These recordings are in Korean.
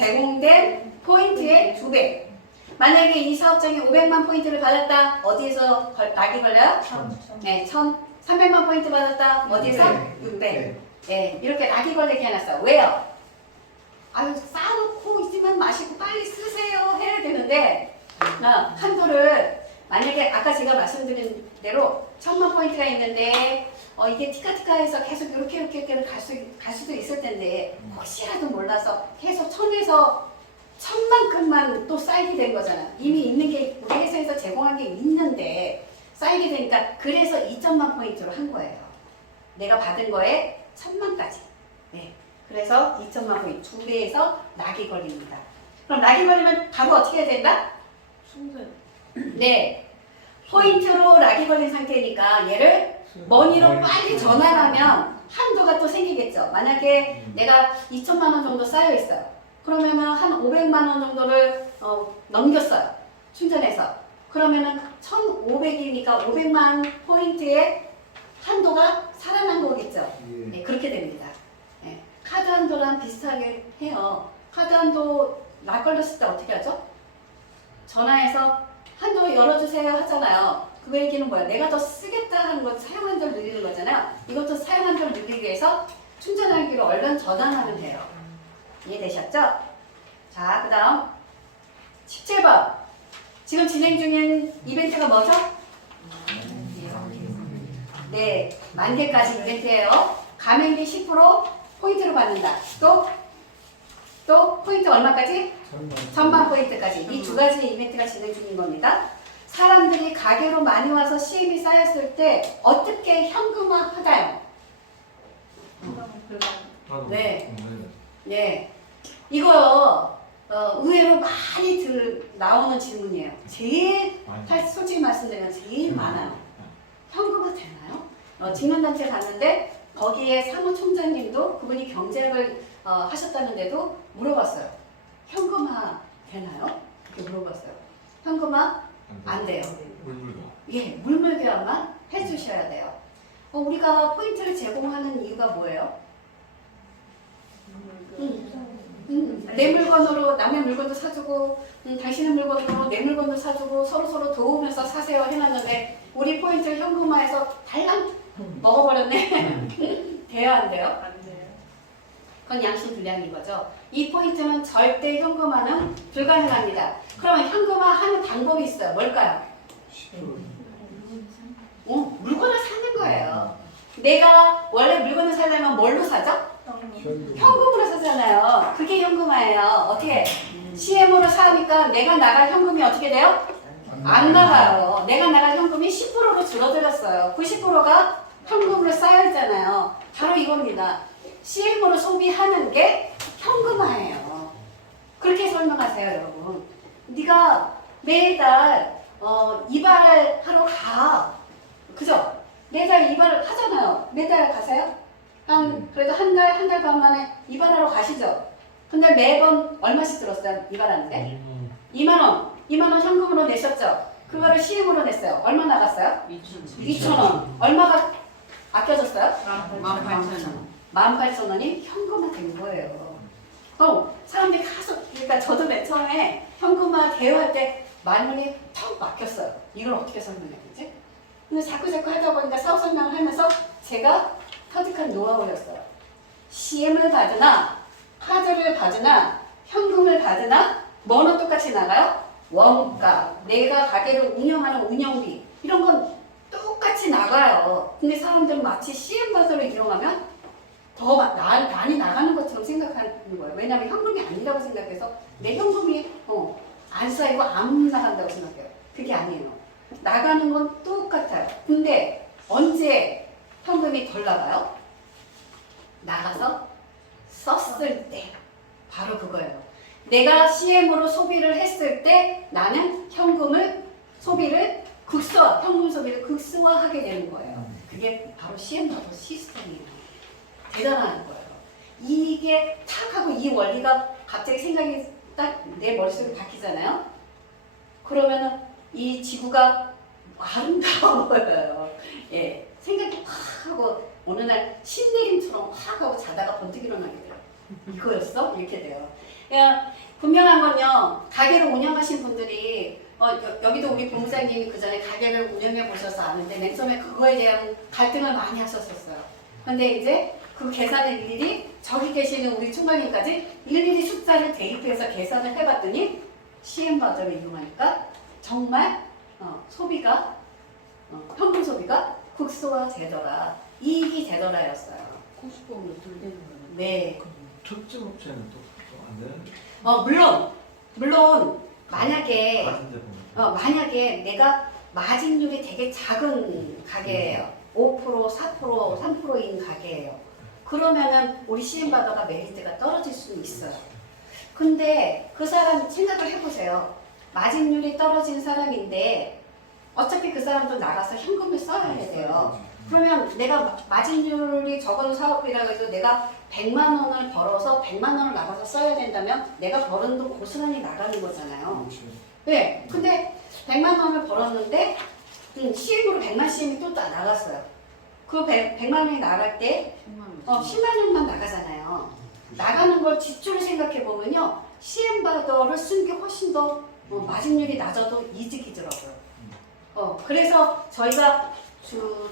제공된 포인트의 2배. 만약에 이 사업장이 500만 포인트를 받았다. 어디에서 낙이 걸려요? 네, 1,300만 포인트 받았다. 어디에서? 600. 네, 이렇게 낙이 걸리게 해놨어. 왜요? 아유, 쌓아놓고 있으면 마시고 빨리 쓰세요 해야 되는데 한도를 만약에 아까 제가 말씀드린 대로 1,000만 포인트가 있는데 이게 티카티카해서 계속 이렇게 갈 수도 있을 텐데 혹시라도 몰라서 계속 1,000에서 1,000만큼만 또 쌓이게 된 거잖아. 이미 있는 게 우리 회사에서 제공한 게 있는데 쌓이게 되니까 그래서 2,000만 포인트로 한 거예요. 내가 받은 거에 1,000만까지. 네. 그래서 2,000만 포인트 2배에서 낙이 걸립니다. 그럼 낙이 걸리면 바로 어떻게 해야 된다? 네. 포인트로 낙이 걸린 상태니까 얘를 머니로 빨리 전환하면 한도가 또 생기겠죠. 만약에 내가 2,000만 원 정도 쌓여 있어요. 그러면은 한 500만 원 정도를 넘겼어요. 충전해서. 그러면은 1,500이니까 500만 포인트의 한도가 살아난 거겠죠. 네, 그렇게 됩니다. 네, 카드 한도랑 비슷하게 해요. 카드 한도 낙 걸렸을 때 어떻게 하죠? 전화해서 한도 열어주세요 하잖아요. 그 얘기는 뭐야? 내가 더 쓰겠다 하는 건 사용 한도를 늘리는 거잖아요. 이것도 사용 한도를 늘리기 위해서 충전하기로 얼른 전환하면 돼요. 이해되셨죠? 자, 그 다음 17번. 지금 진행 중인 이벤트가 뭐죠? 네, 10,000개까지 이벤트예요. 가맹비 10% 포인트로 받는다. 또 포인트 얼마까지? 1,000만 포인트까지. 이 두 가지 이벤트가 진행 중인 겁니다. 사람들이 가게로 많이 와서 시임이 쌓였을 때 어떻게 현금화하나요? 네. 네. 이거 의외로 많이 나오는 질문이에요. 제일 솔직히 말씀드리면 제일 많아요. 현금화 되나요? 직면단체 갔는데 거기에 사무총장님도 그분이 경쟁을 하셨다는데도 물어봤어요. 현금화 되나요? 이렇게 물어봤어요. 현금화 안 돼요. 예, 물물교환만 해주셔야 돼요. 우리가 포인트를 제공하는 이유가 뭐예요? 내 물건으로 남의 물건도 사주고 당신의 물건으로 내 물건도 사주고 서로 도우면서 사세요 해놨는데 우리 포인트를 현금화해서 달랑 먹어버렸네. 돼요 안 돼요? 안 돼요. 그건 양심불량인 거죠. 이 포인트는 절대 현금화는 불가능합니다. 그러면 현금화하는 방법이 있어요. 뭘까요? 물건을 사는 거예요. 내가 원래 물건을 사려면 뭘로 사죠? 현금으로 사잖아요. 그게 현금화예요. 어떻게? CM으로 사니까 내가 나갈 현금이 어떻게 돼요? 안 나가요. 내가 나갈 현금이 10%로 줄어들었어요. 90%가 현금으로 쌓여있잖아요. 바로 이겁니다. CM으로 소비하는 게 현금화예요. 그렇게 설명하세요, 여러분. 네가 매달 이발하러 가. 그죠? 매달 이발을 하잖아요. 매달 가세요? 그래도 한 달 반 만에 이발하러 가시죠? 근데 매번 얼마씩 들었어요? 이발하는데? 2만 원. 2만 원 현금으로 내셨죠? 그거를 CM으로 냈어요. 얼마 나갔어요? 2,000원. 얼마가 아껴졌어요? 18,000원. 18,000원이 현금화 된 거예요. 사람들이 가서, 그러니까 저도 맨 처음에 현금화 대여할 때 말문이 턱 막혔어요. 이걸 어떻게 설명해야 되지? 근데 자꾸 하다 보니까 사업 설명을 하면서 제가 터득한 노하우였어요. CM을 받으나, 카드를 받으나, 현금을 받으나, 뭐는 똑같이 나가요? 원가, 내가 가게를 운영하는 운영비, 이런 건 똑같이 나가요. 근데 사람들은 마치 CM 받으러 이용하면 더 많이 나가는 것처럼 생각하는 거예요. 왜냐하면 현금이 아니라고 생각해서 내 현금이 안 쌓이고 안 나간다고 생각해요. 그게 아니에요. 나가는 건 똑같아요. 근데 언제 현금이 덜 나가요? 나가서 썼을 때. 바로 그거예요. 내가 CM으로 소비를 했을 때 나는 현금 소비를 극소화하게 되는 거예요. 그게 바로 CM 버터 시스템이에요. 대단한 거예요. 이게 탁 하고 이 원리가 갑자기 생각이 딱 내 머릿속에 박히잖아요. 그러면은 이 지구가 아름다워 보여요. 예, 생각이 확 하고 어느 날 신내림처럼 확 하고 자다가 번뜩 일어나게 돼요. 이거였어? 이렇게 돼요. 그냥 분명한 건요. 가게를 운영하신 분들이 여기도 우리 본부장님이 그 전에 가게를 운영해 보셔서 아는데 맨 처음에 그거에 대한 갈등을 많이 하셨었어요. 근데 이제 그 계산을 일일이 저기 계시는 우리 총괄님까지 일일이 숫자를 대입해서 계산을 해봤더니 CM바더를 이용하니까 정말 소비가 평균 소비가 극소화되더라. 이익이 되더라였어요. 코스트코로 덜 되는 거예요. 네. 특정 업체는 또 안 되는 물론 만약에 같은 제품. 만약에 내가 마진율이 되게 작은 가게예요. 5%, 4%, 3%인 가게예요. 그러면은 우리 CM바더가 메리트가 떨어질 수는 있어요. 근데 그 사람 생각을 해보세요. 마진율이 떨어진 사람인데 어차피 그 사람도 나가서 현금을 써야 돼요. 그러면 내가 마진율이 적은 사업이라 해서 내가 100만 원을 벌어서 100만 원을 나가서 써야 된다면 내가 버는 돈 고스란히 나가는 거잖아요. 네, 근데 100만 원을 벌었는데 CM으로 100만 CM이 또 나갔어요. 그 100만 원이 나갈 때 10만 원만 나가잖아요. 나가는 걸 지출을 생각해 보면요, CM바더를 쓴 게 훨씬 더 마진율이 낮아도 이득이더라고요. 그래서 저희가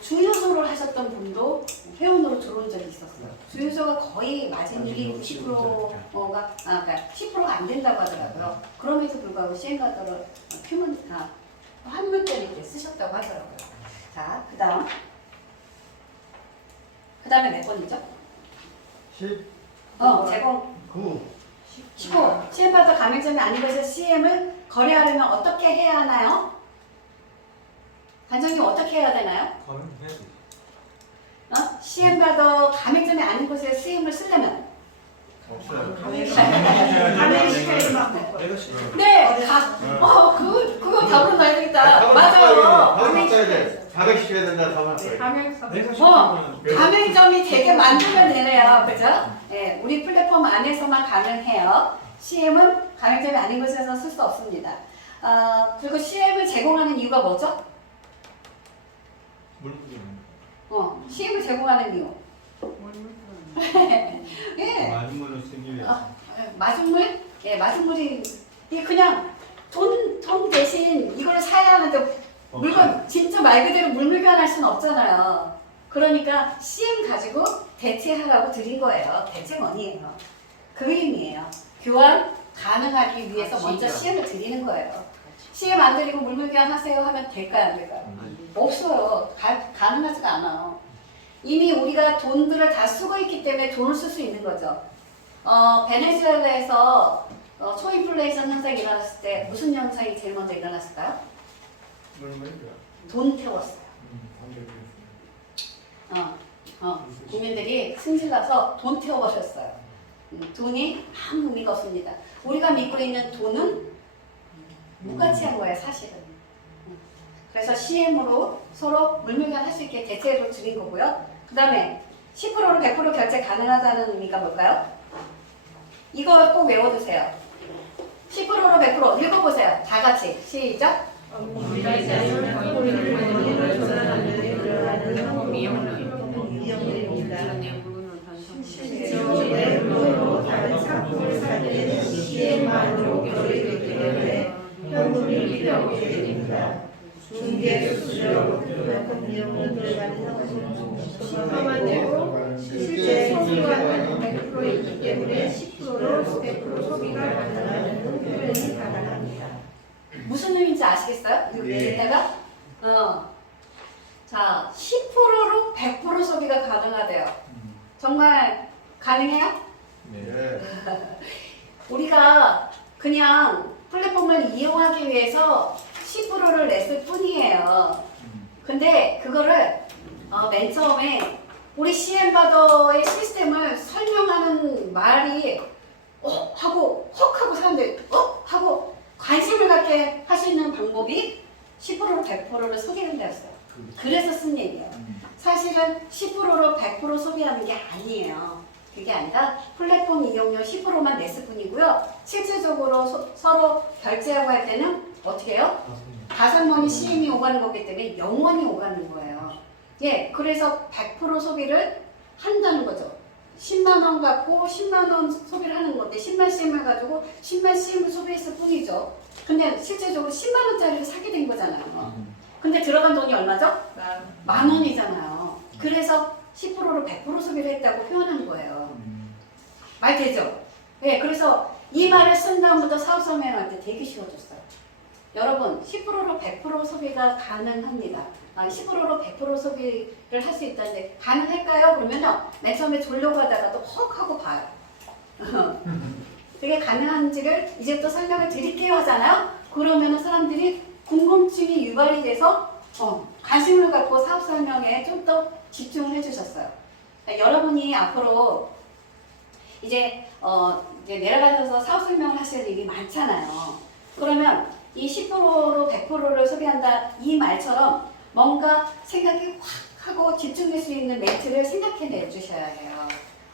주유소를 하셨던 분도 회원으로 들어온 적이 있었어요. 주유소가 거의 마진율이 90%가 그러니까 10%가 안 된다고 하더라고요. 그럼에도 불구하고 CM바더를 환물 때문에 쓰셨다고 하더라고요. 자, 그다음에 몇 번이죠? 10. 제공 9. 19. CM바더 가맹점이 아닌 것에서 CM을 거래하려면 어떻게 해야 하나요? 단장님 어떻게 해야 되나요? 가면 해야지. CM바더 가맹점이 아닌 곳에 CM을 쓰려면 없어요. 가맹시켜야지. 네, 그거 답으로 놔야 되겠다. 맞아요. 가격 시켜야 된다. 가맹사. 내가 가맹점이 되게 만들면 되네요. 그죠? 네, 우리 플랫폼 안에서만 가능해요. CM은 가맹점이 아닌 곳에서 쓸 수 없습니다. 그리고 CM을 제공하는 이유가 뭐죠? CM을 제공하는 이유. 예. 마지막으로 쓰기 위해서. 마중물? 예, 마중물이 그냥 돈 대신 이걸 사야 하는데 물건 진짜 말 그대로 물물교환할 수는 없잖아요. 그러니까 CM 가지고 대체하라고 드린 거예요. 대체머니예요. 그 의미예요. 교환 가능하기 위해서 먼저 CM을 드리는 거예요. CM 안 드리고 물물교환 하세요 하면 될까요? 안 될까요? 없어요. 가능하지가 않아요. 이미 우리가 돈들을 다 쓰고 있기 때문에 돈을 쓸 수 있는 거죠. 베네수엘라에서 초인플레이션 현상이 일어났을 때 무슨 현상이 제일 먼저 일어났을까요? 돈 태웠어요. 국민들이 승질나서 돈 태워버렸어요. 돈이 아무 의미가 없습니다. 우리가 믿고 있는 돈은 무가치한 거예요, 사실은. 그래서 CM으로 서로 물물교환 할 수 있게 대체로 드린 거고요. 그 다음에 10%로 100% 결제 가능하다는 의미가 뭘까요? 이거 꼭 외워두세요. 10%로 100% 읽어보세요. 다 같이 시작. 다른 상품을 사는 CM만으로 결제되기 때문에 현금이 필요 없게 됩니다. 중개 수수료 그만큼 비용은 들어가는 수익만 내고 실제 소비와는 100%이기 때문에 10%로 100% 소비가 가능하는 표현이 가능합니다. 무슨 의미인지 아시겠어요? 여기다가 자 10%로 100% 소비가 가능하대요. 정말 가능해요? 네. 우리가 그냥 플랫폼을 이용하기 위해서 10%를 냈을 뿐이에요. 근데 그거를 맨 처음에 우리 CM바더의 시스템을 설명하는 말이 하고 헉 하고 사람들이 하고 관심을 갖게 할 수 있는 방법이 10%로 100%를 소개하는 데였어요. 그래서 쓴 얘기예요. 사실은 10%로 100% 소비하는 게 아니에요. 그게 아니라 플랫폼 이용료 10%만 냈을 뿐이고요. 실질적으로 서로 결제하고 할 때는 어떻게 해요? 가상머니 CM이 오가는 거기 때문에 영원히 오가는 거예요. 예, 그래서 100% 소비를 한다는 거죠. 10만 원 갖고 10만 원 소비를 하는 건데 10만 CM을 가지고 10만 CM을 소비했을 뿐이죠. 근데 실제적으로 10만 원짜리를 사게 된 거잖아요. 근데 들어간 돈이 얼마죠? 만 원이잖아요. 그래서 10%로 100% 소비를 했다고 표현한 거예요. 말 되죠? 네, 그래서 이 말을 쓴 다음부터 사업설명한테 되게 쉬워졌어요. 여러분, 10%로 100% 소비가 가능합니다. 10%로 100% 소비를 할 수 있다는데 가능할까요? 그러면요, 맨 처음에 졸려고 하다가도 헉 하고 봐요. 그게 가능한지를 이제 또 설명을 드릴게요 하잖아요. 그러면 사람들이 궁금증이 유발이 돼서 관심을 갖고 사업 설명에 좀 더 집중을 해주셨어요. 그러니까 여러분이 앞으로 이제 내려가셔서 사업 설명을 하실 일이 많잖아요. 그러면 이 10%로 100%를 소비한다 이 말처럼 뭔가 생각이 확 하고 집중될 수 있는 멘트를 생각해내 주셔야 해요.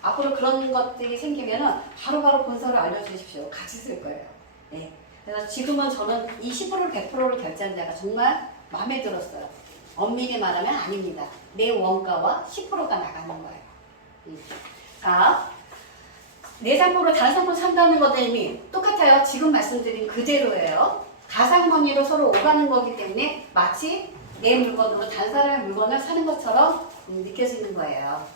앞으로 그런 것들이 생기면은 바로바로 본서를 알려주십시오. 같이 쓸 거예요. 네. 그래서 지금은 저는 이 10%를 100%를 결제한 자가 정말 마음에 들었어요. 엄밀히 말하면 아닙니다. 내 원가와 10%가 나가는 거예요. 자, 내 상품으로 다른 상품 산다는 것도 이미 똑같아요. 지금 말씀드린 그대로예요. 가상머니로 서로 오가는 거기 때문에 마치 내 물건으로 다른 사람의 물건을 사는 것처럼 느껴지는 거예요.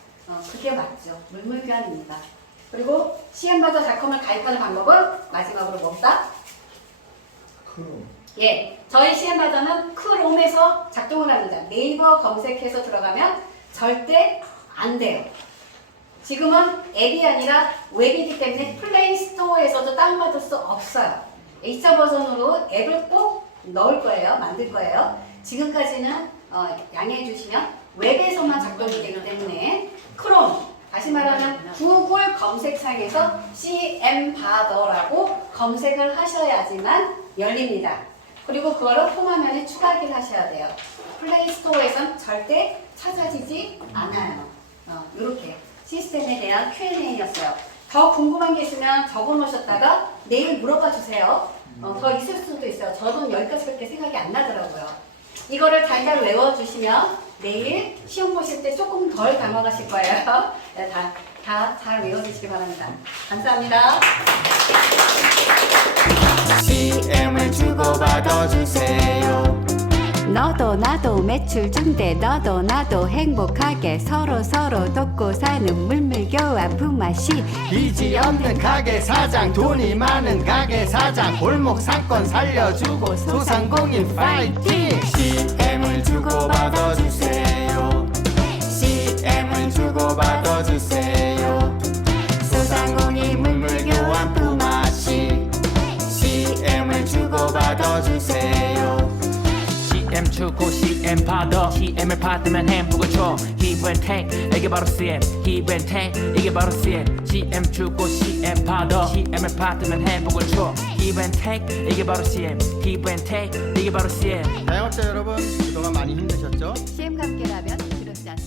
그게 맞죠. 물물교환입니다. 그리고 CM바더닷컴을 가입하는 방법은 마지막으로 뭐다? 예, 저희 CM바더는 크롬에서 작동을 합니다. 네이버 검색해서 들어가면 절대 안 돼요. 지금은 앱이 아니라 웹이기 때문에 플레이 스토어에서도 다운받을 수 없어요. A자 버전으로 앱을 꼭 넣을 거예요. 만들 거예요. 지금까지는 양해해 주시면 웹에서만 작동이 되기 때문에 크롬, 다시 말하면 구글 검색창에서 CM바더라고 검색을 하셔야지만 열립니다. 그리고 그거를 홈화면에 추가하기를 하셔야 돼요. 플레이 스토어에선 절대 찾아지지 않아요. 이렇게 시스템에 대한 Q&A였어요. 더 궁금한 게 있으면 적어 놓으셨다가 내일 물어봐 주세요. 더 있을 수도 있어요. 저도 여기까지밖에 생각이 안 나더라고요. 이거를 달달 외워주시면 내일 시험 보실 때 조금 덜 당황하실 거예요. 다 잘 외워주시기 바랍니다. 감사합니다. CM을 주고받아 주세요. 너도 나도 매출 증대 너도 나도 행복하게 서로 돕고 사는 물물교환 품앗이 빚이 없는 가게 사장 돈이 많은 가게 사장 골목 상권 살려주고 소상공인 파이팅. CM을 주고받아 주세요. CM을 주고받아 주세요. 소상공인 물물교환 품앗이 CM을 주고받아 주세요. CM 주고 CM 받아 CM을 받으면 행복을 줘 Give and take 이게 바로 CM Give and take 이게 바로 CM CM 주고 CM 받아 CM을 받으면 행복을 줘 Give and take 이게 바로 CM Give and take 이게 바로 CM 자영업자 여러분, 그동안 많이 힘드셨죠? CM과 함께라면